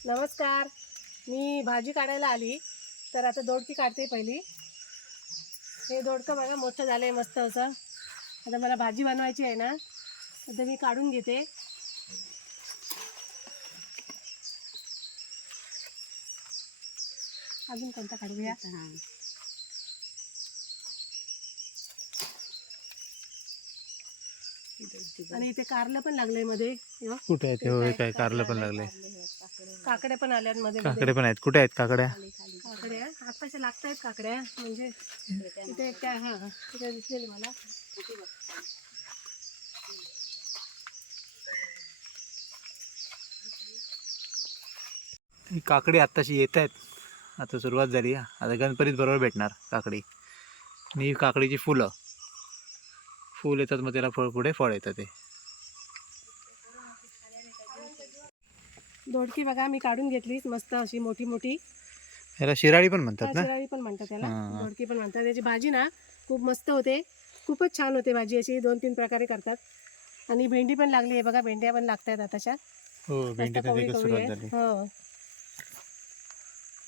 नमस्कार. मी भाजी काढायला आली. तर आता दोडकी काढते पहिली. हे दोडकं बघा मोठं झालं आहे मस्त असं. आता मला भाजी बनवायची आहे ना आता मी काढून घेते. अजून कोणता काढूया? आणि इथे कारलं पण लागलंयमध्ये. कुठे आहेत होय काय कारलं पण लागले काकड्या पण आल्यात मध्ये मध्ये. काकडे पण आहेत. कुठे आहेत काकड्या? काकड्या? आत्ताच्या लागत आहेत काकड्या. म्हणजे इथे एक त्या हा तिथे दिसलेली मला. ही काकडी आत्ताशी येत आहेत. आता सुरुवात झाली. आता गणपतीत बरोबर भेटणार काकडी. आणि ही काकडीची फुलं. फुल येतात मग त्याला फळ पुढे फळ येतं ते. दोडकी बघा मी काढून घेतलीच मस्त अशी मोठी मोठी. याला शिराळी पण म्हणतात ना? शिराळी पण म्हणतात त्याला हा. दोडकी पण म्हणतात. त्याची भाजी ना खूप मस्त होते. खूपच छान होते भाजी अशी. दोन तीन प्रकारे करतात. आणि भेंडी पण लागली आहे बघा. भेंड्या पण लागत आहेत आताच्या. हो मस्त भेंडी कवळी नदीकडे कवळी सुरुवात आहे. झाली. हो.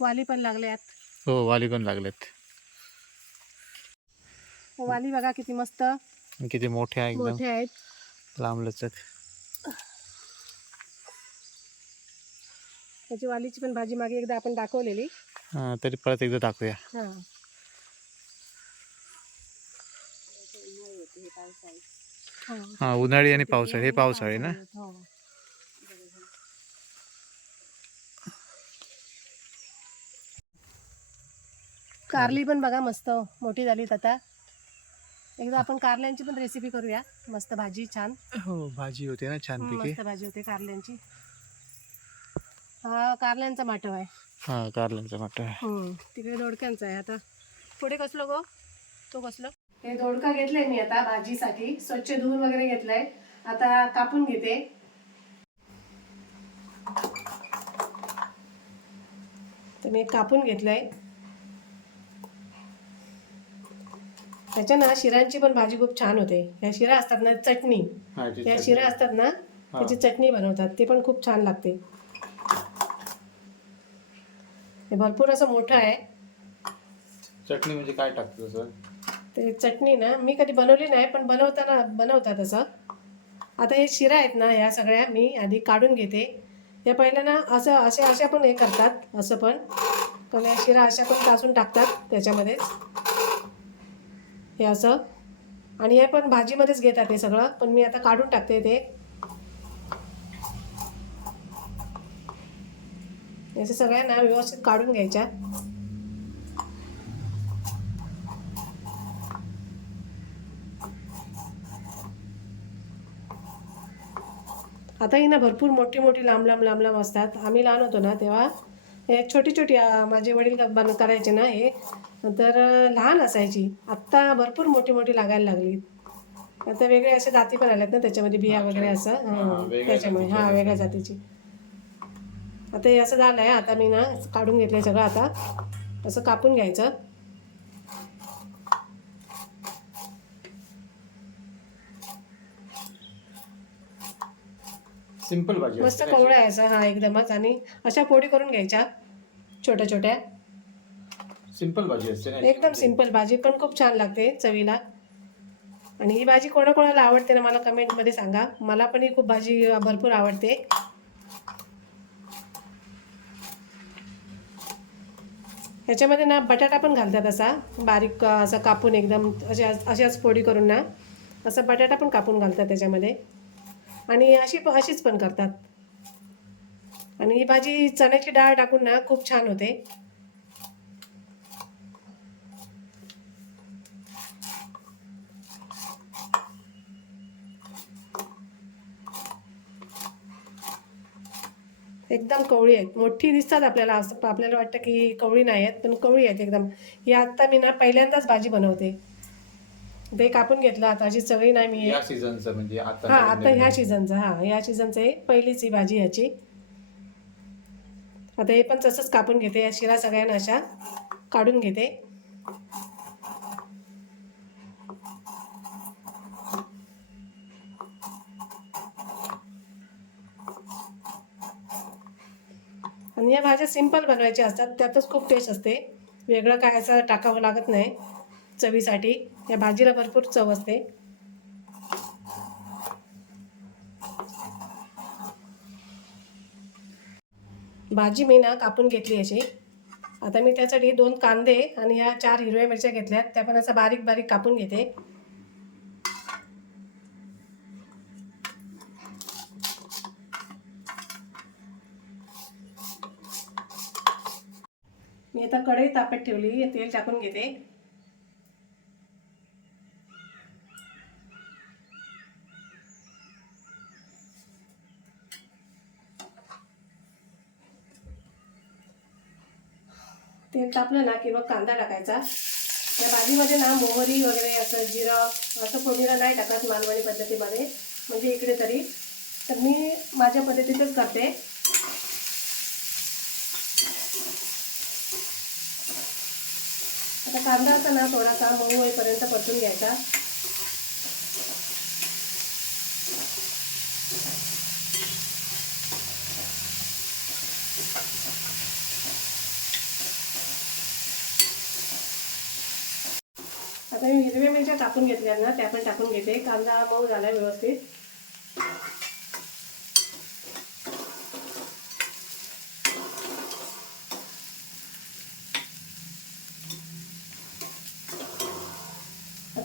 वाली पण लागल्यात. हो वाली पण लागलेत वाली बघा किती मस्त. किती मोठे आहे एकदम. मोठे आहेत. लांब लचक त्याची वालीची पण भाजी मागे एकदा आपण दाखवलेली. हा तरी परत एकदा टाकूया हा. हा. हा उन्हाळी आणि पावसाळी. हे पावसाळी ना? हो. कारली पण बघा मस्त मोठी झालीत आता. एकदा आपण कारल्यांची पण रेसिपी करूया. मस्त भाजी छान. हो भाजी होते ना छानपैकी. मस्त भाजी होते कारल्यांची. हा कारल्यांचा माटव आहे. हा कारल्यांचा मटर हम्म, तिकडे दोडक्यांचा आहे आता. पुढे कसलो गो? तो कसलो? हे दोडका घेतलाय मी आता भाजीसाठी. स्वच्छ धुवून वगैरे घेतलाय. आता कापून घेते. तर मी कापून घेतलाय. त्याच्या ना शिरांची पण भाजी खूप छान होते. ह्या शिरा असतात ना चटणी. या शिरा असतात ना त्याची चटणी बनवतात. ते पण खूप छान लागते. हे भरपूर असं मोठं आहे. चटणी म्हणजे काय टाकतो सर? ते चटणी ना मी कधी बनवली नाही पण बनवताना बनवतात असं. आता हे शिरा आहेत ना ह्या सगळ्या मी आधी काढून घेते. या पहिल्या ना असं असे अशा पण हे करतात असं पण. पण या शिरा अशा पण टाचून टाकतात त्याच्यामध्येच. हे असं. आणि हे पण भाजीमध्येच घेतात हे सगळं पण मी आता काढून टाकते ते. याच्या सगळ्यांना व्यवस्थित काढून घ्यायच्या. आता ही ना भरपूर मोठी मोठी लांब लांब लांब लांब असतात. आम्ही लहान होतो ना तेव्हा हे छोटी छोटी माझे वडील बन करायचे ना हे तर लहान असायची. आत्ता भरपूर मोठी मोठी लागायला लागली. आता वेगळे असे जाती पण आल्यात ना त्याच्यामध्ये बिया वगैरे असं. हं, त्याच्यामुळे. हा वेगळ्या जातीची. आता हे असं झालं आहे आता मी ना काढून घेतलं सगळं आता. असं कापून घ्यायचं. सिंपल भाजी मस्त कोवळा आहे असं हा एकदमच. आणि अशा फोडी करून घ्यायच्या छोट्या छोट्या. सिंपल भाजी असते ना एकदम सिंपल भाजी पण खूप छान लागते चवीला. आणि ही भाजी कोणाकोणाला आवडते ना मला कमेंटमध्ये सांगा. मला पण ही खूप भाजी भरपूर आवडते. ह्याच्यामध्ये ना बटाटा पण घालतात असा. बारीक असं असा कापून एकदम अशा अशाच फोडी करून ना असा बटाटा पण कापून घालतात त्याच्यामध्ये. आणि अशी अशीच पण करतात. आणि ही भाजी चण्याची डाळ टाकून ना खूप छान होते. एकदम कवळी आहेत. मोठी दिसतात आपल्याला असं आपल्याला वाटतं की कवळी नाही आहेत पण कवळी आहेत एकदम. ही आत्ता मी ना पहिल्यांदाच भाजी बनवते. ते कापून घेतलं आता अशी सगळी नाही मी या सीझनचं म्हणजे आता हा आता ह्या सीझनचं हा ह्या सीझनचं आहे पहिलीच ही भाजी ह्याची आता हे पण तसंच कापून घेते या शिरा सगळ्यांना अशा काढून घेते. आणि या भाज्या सिंपल बनवायच्या असतात. त्यातच खूप टेस्ट असते. वेगळं काय असं टाकावं लागत नाही. चवीसाठी. या भाजीला भरपूर चव असते. भाजी मी ना कापून घेतली अशी आता मी त्यासाठी दोन कांदे आणि या चार हिरव्या मिरच्या घेतल्यात. त्या पण असं बारीक बारीक कापून घेते. आता कढई तापत ठेवली तेल टाकून घेते. तेल तापलं ना की मग कांदा टाकायचा. त्या भाजीमध्ये ना मोहरी वगैरे असं जिरं असं कोणीला नाही टाकत मालवणी पद्धतीमध्ये. म्हणजे इकडे तरी. तर मी माझ्या पद्धतीतच करते. आता कांदा असा ना थोडासा मऊ होईपर्यंत परतून घ्यायचा. आता मी हिरव्या मिरच्या टाकून घेतल्या ना त्या पण टाकून घेते. कांदा मऊ झाला व्यवस्थित.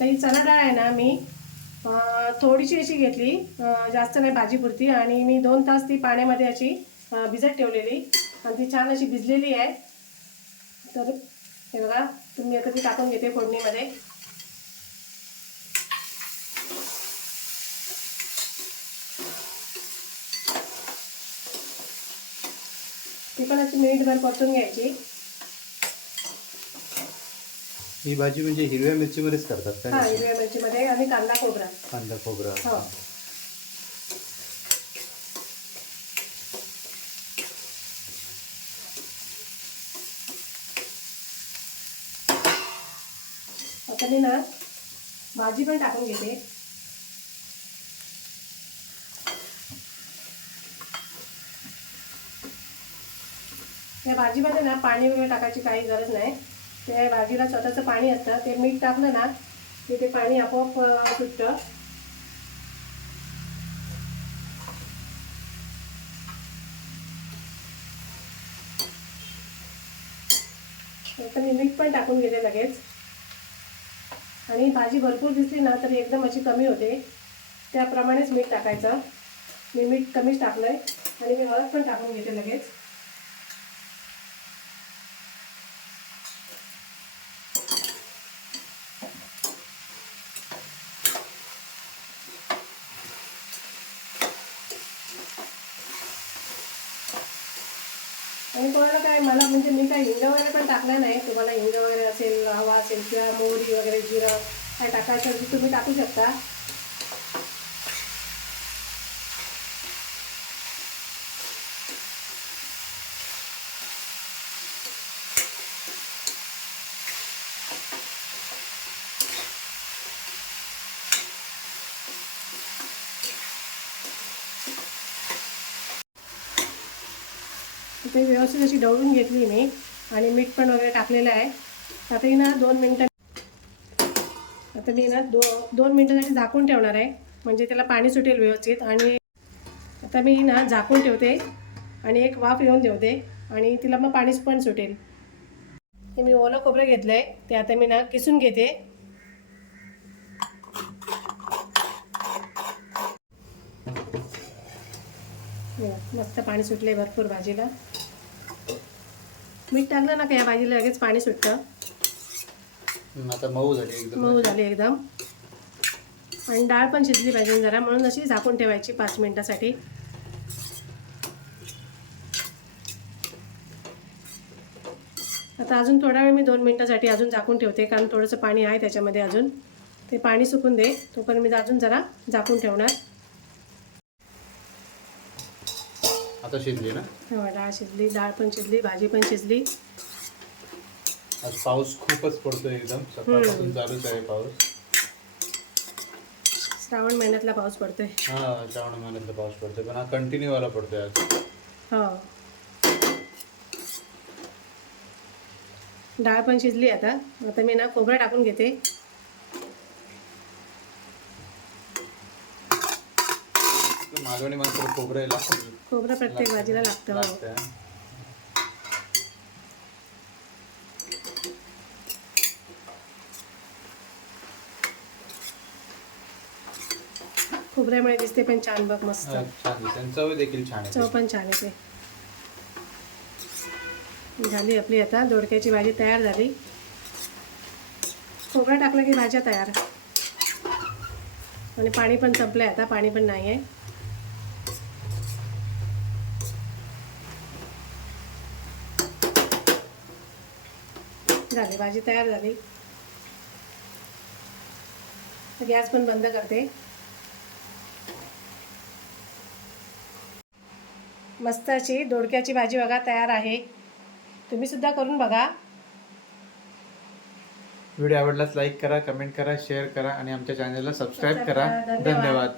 ही चणा डाळ आहे ना मी थोडीशी अशी घेतली जास्त नाही भाजीपुरती आणि मी दोन तास ती पाण्यामध्ये अशी भिजत ठेवलेली आणि ती छान अशी भिजलेली आहे. तर हे बघा तुम्ही आता ती टाकून घेते फोडणीमध्ये. ती पण अशी मिनिटभर परतून घ्यायची. ही भाजी म्हणजे हिरव्या मिरचीमध्येच करतात हा काय हिरव्या मिरचीमध्ये आणि कांदा खोबरा. कांदा खोबरं. हो. आता मी ना भाजी पण टाकून घेते. या भाजीमध्ये ना पाणी वगैरे टाकायची काही गरज नाही. त्या भाजीला स्वतःचं पाणी असतं ते मीठ टाकलं ना की ते पाणी आपोआप सुटतं. आता मी मीठ पण टाकून घेते लगेच. आणि भाजी भरपूर दिसली ना तरी एकदम अशी कमी होते. त्याप्रमाणेच मीठ टाकायचं. मी मीठ कमीच टाकलं आहे आणि मी हळद पण टाकून घेते लगेच. आणि कोणाला काय मला म्हणजे मी काय हिंग वगैरे पण टाकलं नाही. तुम्हाला हिंग वगैरे असेल हवा असेल किंवा मोहरी वगैरे जिरं काय टाकायचं तुम्ही टाकू शकता. ते व्यवस्थित अशी ढवळून घेतली मी आणि मीठ पण वगैरे टाकलेलं आहे. आता ही ना दोन मिनटं आता मी ना दो दोन मिनटासाठी झाकून ठेवणार आहे. म्हणजे त्याला पाणी सुटेल व्यवस्थित आणि आता मी ना झाकून ठेवते आणि एक वाफ येऊन ठेवते आणि तिला मग पाणी पण सुटेल. हे मी ओलं खोबरं घेतलं आहे ते आता मी ना किसून घेते. मस्त पाणी सुटले भरपूर भाजीला. मीठ टाकलं ना का या भाजीला लगेच पाणी सुटतं. आता मऊ झाली एकदम. मऊ झाली एकदम. आणि डाळ पण शिजली पाहिजे जरा म्हणून अशी झाकून ठेवायची पाच मिनिटासाठी. आता अजून थोडा वेळ मी दोन मिनिटासाठी अजून झाकून ठेवते कारण थोडंसं पाणी आहे त्याच्यामध्ये अजून. ते पाणी सुकून दे तोपर्यंत मी अजून जरा झाकून ठेवणार. आता शिजली ना? हो, डाळ शिजली डाळ पण शिजली भाजी पण शिजली. आज पाऊस खूपच पडतोय एकदम. सकाळपासून चालूच आहे पाऊस. श्रावण महिन्यातला पाऊस पडतोय. हा श्रावण महिन्यातला पाऊस पडतोय पण हा कंटिन्यू वाला पडतोय आज. हो. डाळ पण शिजली आता. आता मी ना खोबरं टाकून घेते. मालवणी मात्र खोबरं लागतं. खोबरं प्रत्येक भाजीला लागतं हो. लागतं. खोबऱ्यामुळे दिसते पण छान बघ मस्त. हा, छान चव देखील छान चव पण छान येते. झाली आपली आता दोडक्याची भाजी तयार झाली. खोबरं टाकलं की भाज्या तयार. आणि पाणी पण संपलंय आता पाणी पण नाही आहे झाली भाजी तयार झाली. गॅस पण बंद करते. मस्त अशी दोडक्याची भाजी बघा तयार आहे. तुम्ही सुद्धा करून बघा. व्हिडिओ आवडल्यास लाईक करा कमेंट करा शेअर करा आणि आमच्या चॅनलला सबस्क्राईब करा. धन्यवाद.